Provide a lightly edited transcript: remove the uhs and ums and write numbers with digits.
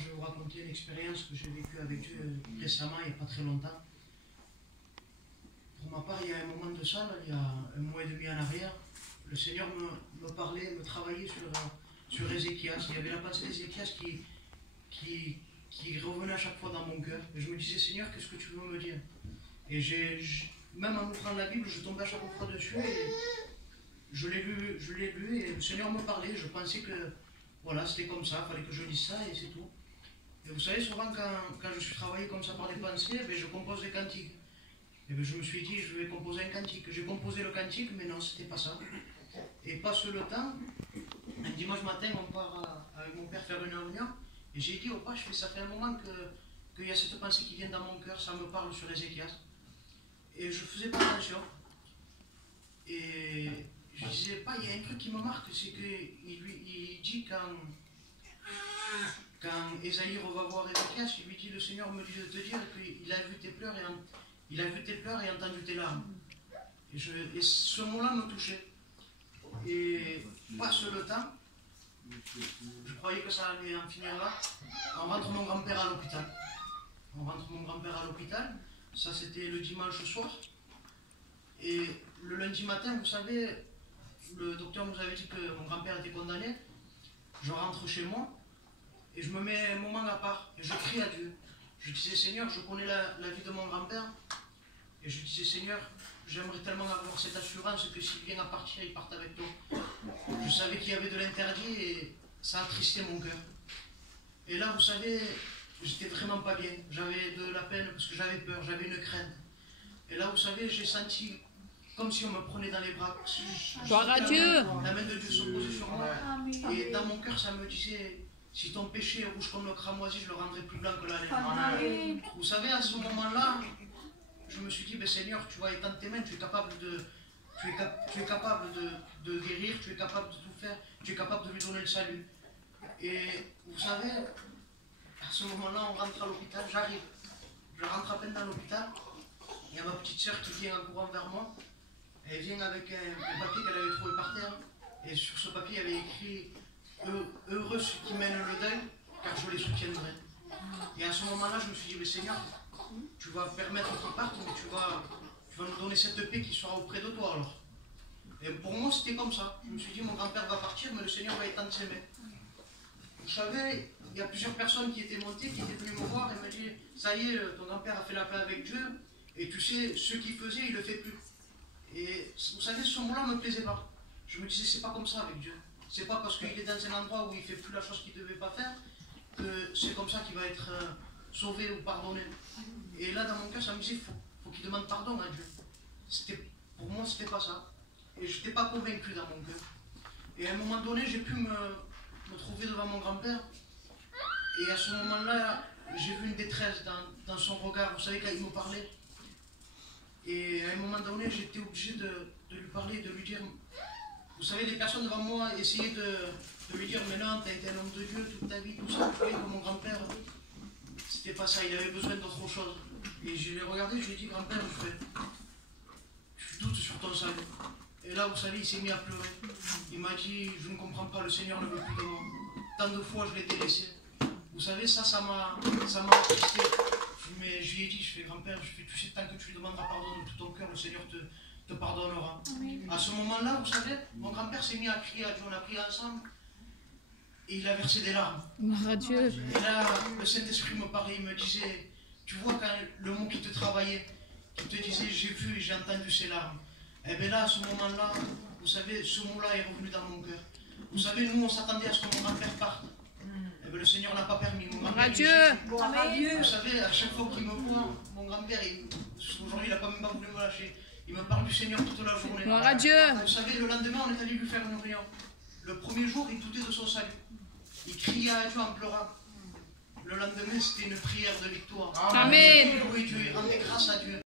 je vais vous raconter une expérience que j'ai vécue avec Dieu récemment, il n'y a pas très longtemps. Pour ma part, il y a un moment de ça, là, il y a un mois et demi en arrière, le Seigneur me parlait, me travaillait sur Ézéchias. Il y avait la pensée d'Ézéchias qui revenait à chaque fois dans mon cœur. Et je me disais, Seigneur, qu'est-ce que tu veux me dire? Et même en ouvrant la Bible, je tombais à chaque fois dessus et je l'ai lu et le Seigneur me parlait. Je pensais que voilà, c'était comme ça, il fallait que je dise ça et c'est tout. Et vous savez, souvent quand je suis travaillé comme ça par des pensées, je compose des cantiques. Et je me suis dit, je vais composer un cantique. J'ai composé le cantique, mais non, c'était pas ça. Et passe le temps, un dimanche matin, on part avec mon père faire une réunion, et j'ai dit au pas, ça fait un moment qu'il y a cette pensée qui vient dans mon cœur, ça me parle sur Ézéchias. Et je faisais pas attention. Et je disais pas, il y a un truc qui me marque, c'est qu'il dit quand Ésaïe va voir Ézéchias, il lui dit, le Seigneur me dit de te dire qu'il a vu tes pleurs et entendu tes larmes. Et ce mot-là me touchait. Et passe le temps, je croyais que ça allait en finir là. On rentre mon grand-père à l'hôpital. Ça, c'était le dimanche soir. Et le lundi matin, vous savez, le docteur nous avait dit que mon grand-père était condamné. Je rentre chez moi et je me mets un moment à part et je crie à Dieu. Je disais, Seigneur, je connais la vie de mon grand-père. Et je disais, Seigneur, j'aimerais tellement avoir cette assurance que s'il vient à partir, il parte avec toi. Je savais qu'il y avait de l'interdit et ça attristait mon cœur. Et là, vous savez, j'étais vraiment pas bien. J'avais de la peine parce que j'avais peur, j'avais une crainte. Et là, vous savez, j'ai senti comme si on me prenait dans les bras. Gloire à Dieu. La main de Dieu se posait sur moi. Et dans mon cœur, ça me disait, si ton péché est rouge comme le cramoisi, je le rendrai plus blanc que la laine. Vous savez, à ce moment-là, je me suis dit, Seigneur, tu vas étendre tes mains, tu es capable de guérir, tu es capable de tout faire, tu es capable de lui donner le salut. Et vous savez, à ce moment-là, on rentre à l'hôpital, j'arrive. Je rentre à peine dans l'hôpital, il y a ma petite soeur qui vient en courant vers moi. Elle vient avec un papier qu'elle avait trouvé par terre. Et sur ce papier, il y avait écrit « Heureux ceux qui mènent le deuil, car je les soutiendrai ». Et à ce moment-là, je me suis dit, Seigneur, tu vas permettre qu'ils partent, mais tu vas nous donner cette paix qui sera auprès de toi alors. Et pour moi, c'était comme ça. Je me suis dit, mon grand-père va partir, mais le Seigneur va étendre ses mains. Vous savez, il y a plusieurs personnes qui étaient montées, qui étaient venues me voir et me dire, ça y est, ton grand-père a fait la paix avec Dieu, et tu sais, ce qu'il faisait, il ne le fait plus. Et vous savez, ce mot-là ne me plaisait pas. Je me disais, c'est pas comme ça avec Dieu. C'est pas parce qu'il est dans un endroit où il ne fait plus la chose qu'il ne devait pas faire, que c'est comme ça qu'il va être sauvé ou pardonné. Et là, dans mon cœur, ça me disait, faut qu'il demande pardon à Dieu. Pour moi, c'était pas ça. Et je n'étais pas convaincu dans mon cœur. Et à un moment donné, j'ai pu me trouver devant mon grand-père. Et à ce moment-là, j'ai vu une détresse dans son regard. Vous savez, quand il me parlait. Et à un moment donné, j'étais obligé de lui parler, de lui dire, vous savez, les personnes devant moi essayaient de lui dire, mais non, tu as été un homme de Dieu toute ta vie, tout ça. Vous voyez, comme mon grand-père, c'était pas ça, il avait besoin d'autre chose. Et je l'ai regardé, je lui ai dit, grand-père, je doute sur ton salut. Et là, vous savez, il s'est mis à pleurer. Il m'a dit, je ne comprends pas, le Seigneur ne veut plus de moi. Tant de fois, je l'ai délaissé. Vous savez, ça m'a attristé. Mais je lui ai dit, grand-père, tu sais, tant que tu lui demanderas pardon de tout ton cœur, le Seigneur te pardonnera. Amen. À ce moment-là, vous savez, mon grand-père s'est mis à crier à Dieu, on a prié ensemble, et il a versé des larmes. Gloire à Dieu. Et là, le Saint-Esprit me parlait, il me disait, tu vois, quand le mot qui te travaillait, qui te disait, j'ai vu et j'ai entendu ces larmes. Et bien là, à ce moment-là, vous savez, ce mot-là est revenu dans mon cœur. Vous savez, nous, on s'attendait à ce que mon grand-père parte. Et bien, le Seigneur n'a pas permis. Gloire à Dieu. Vous savez, à chaque fois qu'il me voit, mon grand-père, aujourd'hui, il n'a pas même pas voulu me lâcher. Il me parle du Seigneur toute la journée. Gloire à Dieu. Vous savez, le lendemain, on est allé lui faire une réunion. Le premier jour, il doutait de son salut. Il criait à Dieu en pleurant. Le lendemain, c'était une prière de victoire. Amen. Oui, Dieu, il rendait grâce à Dieu.